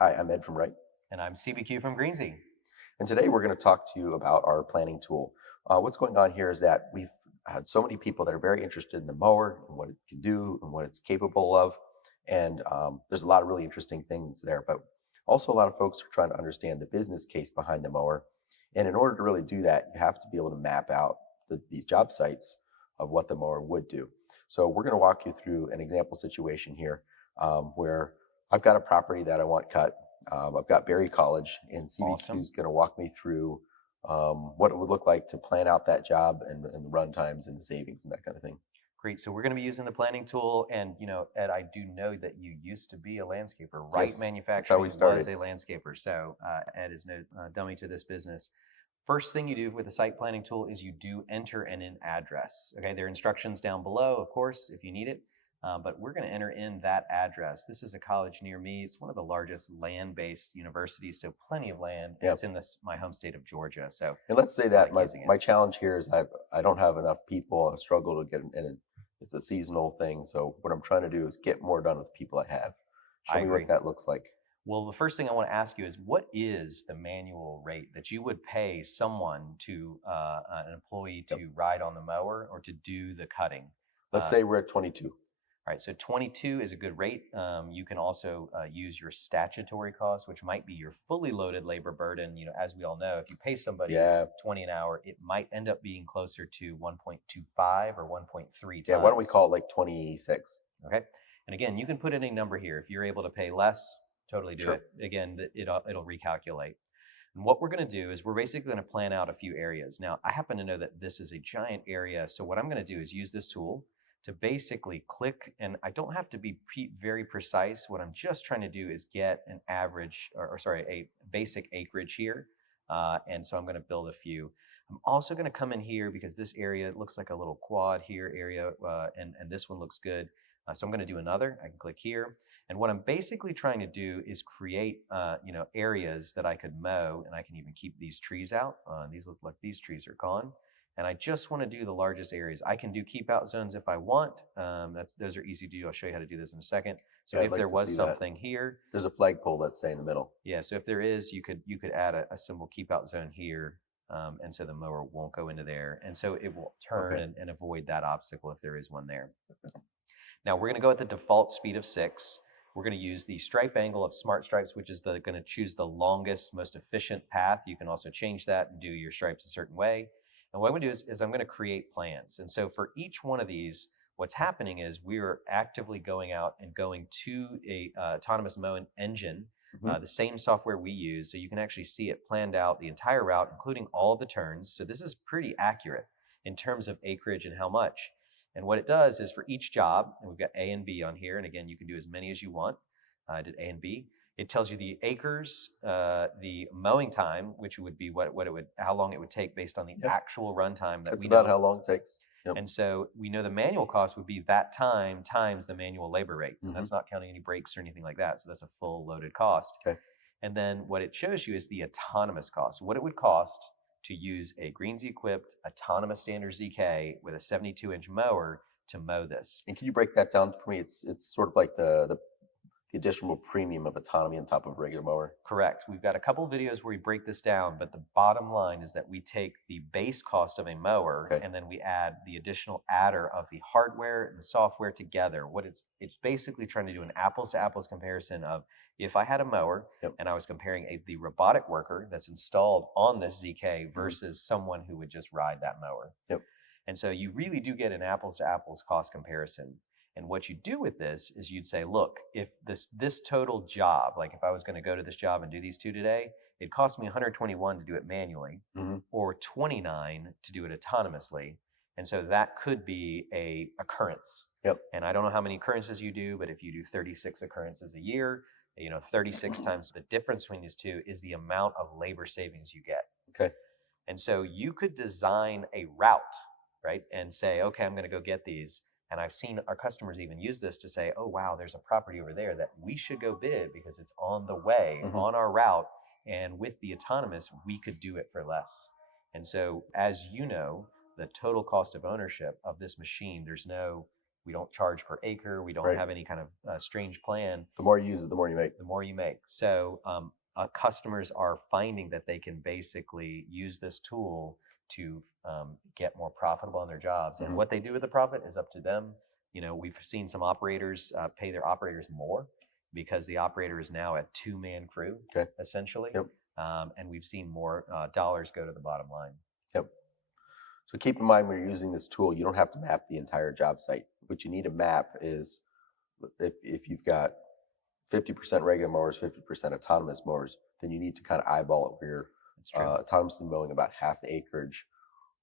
Hi, I'm Ed from Wright, And I'm CBQ from Greenzie. and today we're going to talk to you about our planning tool. What's going on here is that we've had so many people that are very interested in the mower and what it can do and what it's capable of, and there's a lot of really interesting things there, but also a lot of folks are trying to understand the business case behind the mower, and in order to really do that, you have to be able to map out these job sites of what the mower would do. So we're going to walk you through an example situation here where I've got a property that I want cut. I've got Berry College, and CBQ is going to walk me through what it would look like to plan out that job and the run times and the savings and that kind of thing. Great. So we're going to be using the planning tool. And, Ed, I do know that you used to be a landscaper. Wright Yes, Manufacturing that's how we was started. a landscaper. So Ed is no dummy to this business. First thing you do with the site planning tool is you do enter in an address. Okay, there are instructions down below, of course, if you need it. But we're going to enter in that address. This is a college near me. It's one of the largest land-based universities, so plenty of land. Yep. It's in my home state of Georgia. So, and let's say that like my challenge here is I don't have enough people. I struggle to get in. It's a seasonal thing. So what I'm trying to do is get more done with the people I have. Show me what that looks like. Well, the first thing I want to ask you is, what is the manual rate that you would pay someone to an employee to ride on the mower or to do the cutting? Let's say we're at 22. All right, so 22 is a good rate. You can also use your statutory cost, which might be your fully loaded labor burden. As we all know, if you pay somebody 20 an hour, it might end up being closer to 1.25 or 1.3 times. Yeah, why don't we call it like 26? Okay, and again, you can put any number here. If you're able to pay less, totally do it. Again, it'll recalculate. And what we're going to do is we're basically going to plan out a few areas. Now, I happen to know that this is a giant area, so what I'm going to do is use this tool to basically click, and I don't have to be very precise. What I'm just trying to do is get an average, a basic acreage here. And so I'm going to build a few. I'm also going to come in here because this area looks like a little quad here area, and this one looks good. So I'm going to do another. I can click here. And what I'm basically trying to do is create, areas that I could mow, and I can even keep these trees out. These look like these trees are gone. And I just want to do the largest areas. I can do keep out zones if I want. Those are easy to do. I'll show you how to do this in a second. So if there was something here, there's a flagpole, let's say, in the middle. Yeah. So if there is, you could add a simple keep out zone here, and so the mower won't go into there, and so it will turn and avoid that obstacle if there is one there. Now we're going to go at the default speed of 6. We're going to use the stripe angle of Smart Stripes, which is going to choose the longest, most efficient path. You can also change that and do your stripes a certain way. And what I'm going to do is I'm going to create plans. And so for each one of these, what's happening is we are actively going out and going to a autonomous mowing engine, the same software we use. So you can actually see it planned out the entire route, including all of the turns. So this is pretty accurate in terms of acreage and how much. And what it does is for each job, and we've got A and B on here, and again, you can do as many as you want. I did A and B. It tells you the acres, the mowing time, which would be how long it would take based on the actual run time that That's we know. about how long it takes. And so we know the manual cost would be that time times the manual labor rate. That's not counting any breaks or anything like that. So that's a full loaded cost. Okay. And then what it shows you is the autonomous cost, what it would cost to use a Greenzie equipped autonomous standard ZK with a 72-inch mower to mow this. And can you break that down for me? It's sort of like the additional premium of autonomy on top of a regular mower. Correct. We've got a couple of videos where we break this down, but the bottom line is that we take the base cost of a mower and then we add the additional adder of the hardware and the software together. What it's basically trying to do an apples to apples comparison of if I had a mower and I was comparing the robotic worker that's installed on this ZK versus someone who would just ride that mower. And so you really do get an apples to apples cost comparison. And what you do with this is you'd say, look, if this total job, like if I was going to go to this job and do these two today, it cost me $121 to do it manually or $29 to do it autonomously. And so that could be a occurrence. And I don't know how many occurrences you do, but if you do 36 occurrences a year, 36 times the difference between these two is the amount of labor savings you get. And so you could design a route, right? And say, okay, I'm going to go get these. And I've seen our customers even use this to say, oh, wow, there's a property over there that we should go bid because it's on the way, on our route. And with the autonomous, we could do it for less. And so, as you know, the total cost of ownership of this machine, We don't charge per acre. We don't Right. have any kind of strange plan. The more you use it, the more you make. The more you make. So customers are finding that they can basically use this tool to get more profitable on their jobs. And what they do with the profit is up to them. You know, we've seen some operators pay their operators more because the operator is now a two-man crew, essentially. Yep. And we've seen more dollars go to the bottom line. Yep. So keep in mind when you're using this tool, you don't have to map the entire job site. What you need to map is if you've got 50% regular mowers, 50% autonomous mowers, then you need to kind of eyeball it where you're autonomously mowing about half the acreage,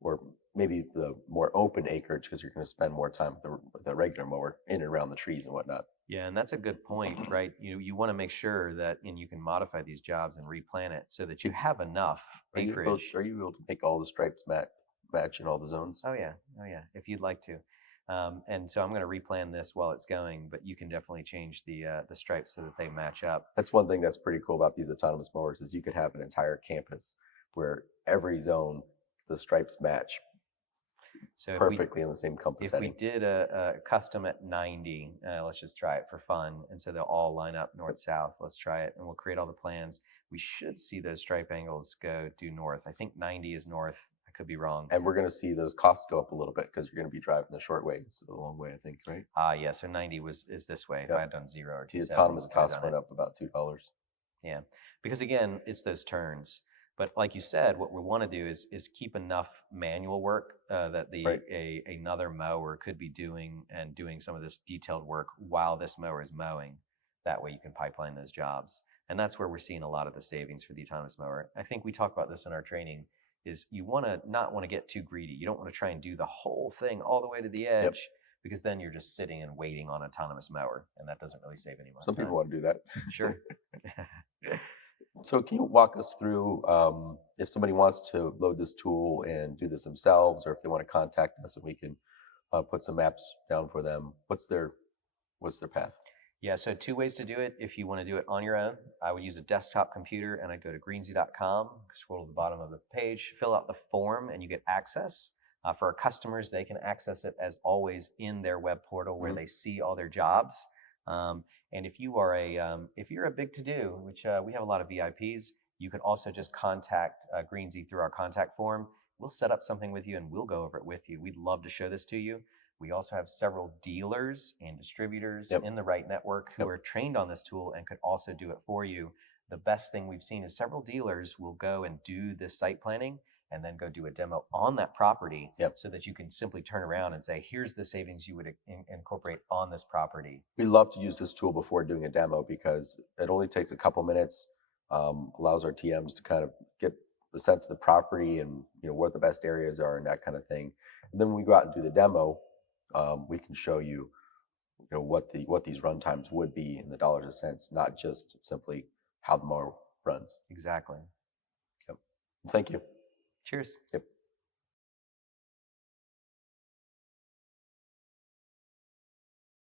or maybe the more open acreage because you're going to spend more time with the regular mower in and around the trees and whatnot. Yeah, and that's a good point, right? You want to make sure that you can modify these jobs and replant it so that you have enough acreage. Are you able to make all the stripes match in all the zones? Oh yeah, if you'd like to. And so I'm going to replan this while it's going, but you can definitely change the stripes so that they match up. That's one thing that's pretty cool about these autonomous mowers is you could have an entire campus where every zone the stripes match perfectly in the same compass setting. If we did a custom at 90, let's just try it for fun, and so they'll all line up north-south. Let's try it, and we'll create all the plans. We should see those stripe angles go due north. I think 90 is north. I could be wrong. And we're going to see those costs go up a little bit because you're going to be driving the short way instead of the long way, I think, right? Yeah, so 90 is this way. If I had done 0 or 2. The autonomous costs went up about $2. Yeah, because again, it's those turns. But like you said, what we want to do is keep enough manual work that another mower could be doing some of this detailed work while this mower is mowing. That way you can pipeline those jobs. And that's where we're seeing a lot of the savings for the autonomous mower. I think we talk about this in our training, is you not want to get too greedy. You don't want to try and do the whole thing all the way to the edge because then you're just sitting and waiting on an autonomous mower, and that doesn't really save any money. Some people want to do that. Sure. So can you walk us through if somebody wants to load this tool and do this themselves, or if they want to contact us and we can put some maps down for them, what's their path? Yeah, so 2 ways to do it. If you want to do it on your own, I would use a desktop computer and I'd go to greenzie.com, scroll to the bottom of the page, fill out the form, and you get access. For our customers, they can access it as always in their web portal where they see all their jobs. And if you are if you're a big to-do, which we have a lot of VIPs, you can also just contact Greenzie through our contact form. We'll set up something with you and we'll go over it with you. We'd love to show this to you. We also have several dealers and distributors in the Wright network who are trained on this tool and could also do it for you. The best thing we've seen is several dealers will go and do this site planning and then go do a demo on that property so that you can simply turn around and say, here's the savings you would incorporate on this property. We love to use this tool before doing a demo because it only takes a couple minutes, allows our TMs to kind of get the sense of the property and what the best areas are and that kind of thing. And then when we go out and do the demo, we can show you, what these run times would be in the dollars and cents, not just simply how the mower runs. Exactly. Yep. Thank you. Cheers. Yep.